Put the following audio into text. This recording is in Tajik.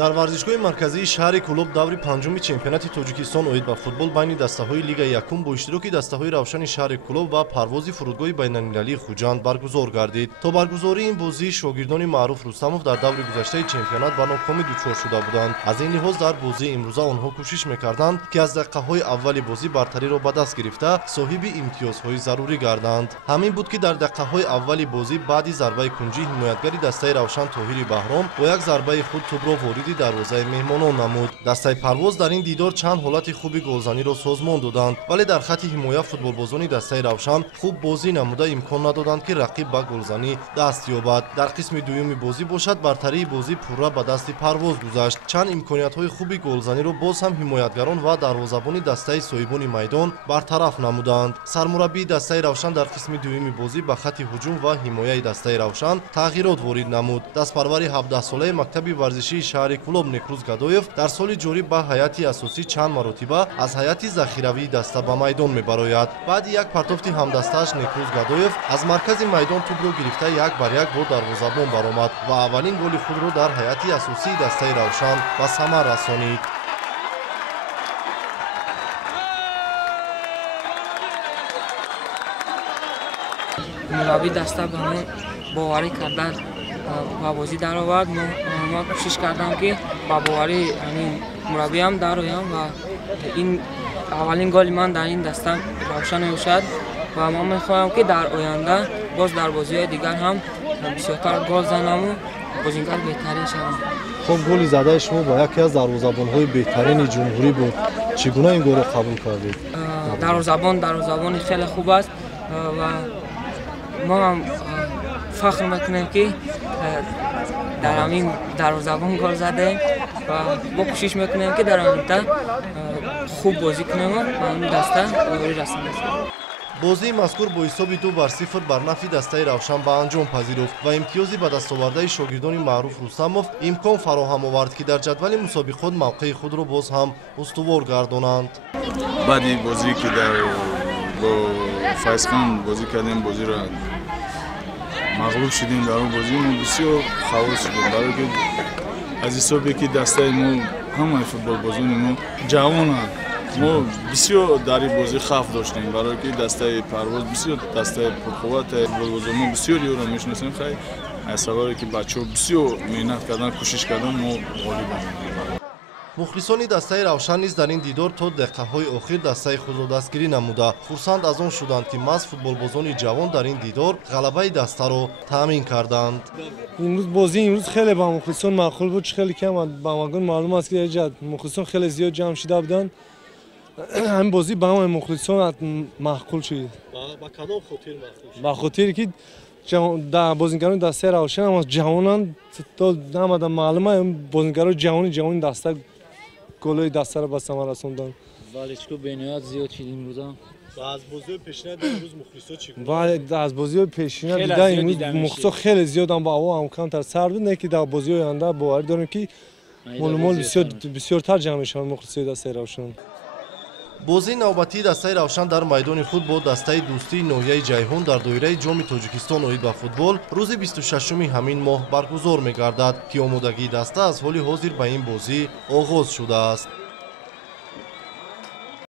дар варзишгоҳи марказии шаҳри Кӯлоб даври панҷуми чемпионати Тоҷикистон оид ба футбол байни дастаҳои Лигаи Якум бо иштироки дастаҳои Равшани шаҳри Кӯлоб ва парвози фурудгоҳи байналмилалии Хуҷанд баргузор гардид. То баргузории ин бозӣ шогирдони Маъруф Рустамов дар даври гузаштаи чемпионат ба нокомӣ дучор шуда буданд. Аз ин лиҳоз дар бозии имрӯза онҳо кӯшиш мекарданд, ки аз дақиқаҳои аввали бозӣ бартариро ба даст гирифта соҳиби имтиёзҳои зарурӣ гарданд. Ҳамин буд, ки дар дақиқаҳои аввали бозӣ баъди зарбаи кунҷи ҳимоятгари дастаи Равшан Тоҳири Баҳром бо як зарбаи худ тӯбро вориди дарвозаи меҳмонон намуд. Дастаи Парвоз дар ин дидор чанд ҳолати хуби голзаниро созмон доданд, вале дар хатти ҳимоя футболбозони дастаи Равшан хуб бозӣ намуда имкон надоданд, ки рақиб ба голзанӣ даст ёбад. Дар қисми дуюми бозӣ бошад, бартарии бозӣ пурра ба дасти Парвоз гузашт. Чанд имкониятҳои хуби голзаниро боз ҳам ҳимоятгарон ва дарвозабони дастаи соҳибони майдон бартараф намуданд. Сармураббии дастаи Равшан дар қисми дуюми бозӣ ба хатти ҳуҷум ва ҳимояи дастаи Равшан тағйирот ворид намуд. Дастпарвари 17-солаи мактаби варзишии шаҳри Кӯлоб Некрӯз Гадоев дар соли ҷорӣ ба ҳайати асосӣ чанд маротиба аз ҳайати захиравии даста ба майдон мебарояд. Баъди як партофти ҳамдастааш Некрӯз Гадоев аз маркази майдон тӯбро гирифта 1-1 бо дарвозабон баромад ва аввалин голи худро дар ҳайати асосии дастаи Равшан ба самар расонид. мураббии даста ба мо боварӣ кардан ба бозӣ даровард. мо кӯшиш кардам, ки ба боварӣ мураббиам дароям ва ин аввалин голи ман дар ин даста равшан мебошад ва ман мехоҳам, ки дар оянда боз дар бозиҳои дигар ҳам бисёртар гол занаму бозингар беҳтарин шавам. хуб, голи задаи шумо ба яке аз дарвозабонҳои беҳтарини ҷумҳурӣ буд. Чӣ гуна ин голро қабул кардед? дарвозабони хеле хуб аст ва мо ҳам фахр мекунем, ки дар ҳамин дарвозабон гол задем ва бо кӯшиш мекунем, ки дар оянда хуб бозӣ кунем ва ин даста ёрӣ расонем. бозии мазкур бо ҳисоби 2-0 бар нафъи дастаи Равшан ба анҷом пазируфт ва имтиёзи ба дастовардаи шогирдони Маъруф Рустамов имкон фароҳам овард, ки дар ҷадвали мусобиқот мавқеи худро боз ҳам устувор гардонанд. баъди бозӣ ки бо Файзхан бозӣ кардем, бозиро мағлуб шудем, дар он бозӣ мо бисёр хавос шудем, барои ки аз ҳисобе ки дастаи мо ҳамаи футболбозони мо ҷавонанд. мо бисёр дар ин бозӣ хавф доштем, барои ки дастаи Парвоз бисёр дастаи пурқуввате, футболбозон мо бисёр ёро мешиносем. Хай аз сабабе ки бачаҳо бисёр меҳнат кардан, кӯшиш кардан, мо ғолибам. мухлисони дастаи Равшан низ дар ин дидор то дақиқаҳои охир дастаи худро дастгирӣ намуда хурсанд аз он шуданд, ки маҳз футболбозони ҷавон дар ин дидор ғалабаи дастаро таъмин карданд. имрӯз бозии имрӯз хеле ба мухлисон маъқул буд, хеле кам ба магон маълум аст, ки мухлисон хеле зиёд ҷамъ шуда буданд. ҳамин бозӣ ба ҳамаи мухлисон маъқул шуд. ба кадом хотир маъқул шуд? ба хотире ки бозингарони дастаи Равшан ҳам ҷавонанд, то намада маълума бозингарони ҷавони даста голҳои дастаро ба самар расонданд. валечко беноят зиёд шуд имрӯза. аз бозиҳои пешина имрӯз мухлисо чӣ гуна? бале, аз бозиҳои пешина дида имрӯз мухлисо хеле зиёданд, ба ҳаво ҳам камтар сар буд, не ки дар бозиҳои оянда боварӣ дорем, ки молумол бисёртар ҷамъ мешаванд мухлисои дастаи Равшан. бозии навбатии дастаи Равшан дар майдони худ бо дастаи дӯстии ноҳияи Ҷайҳун дар доираи ҷоми Тоҷикистон оид ба футбол рӯзи 26-уми ҳамин моҳ баргузор мегардад, ки омодагии даста аз ҳоли ҳозир ба ин бозӣ оғоз шудааст.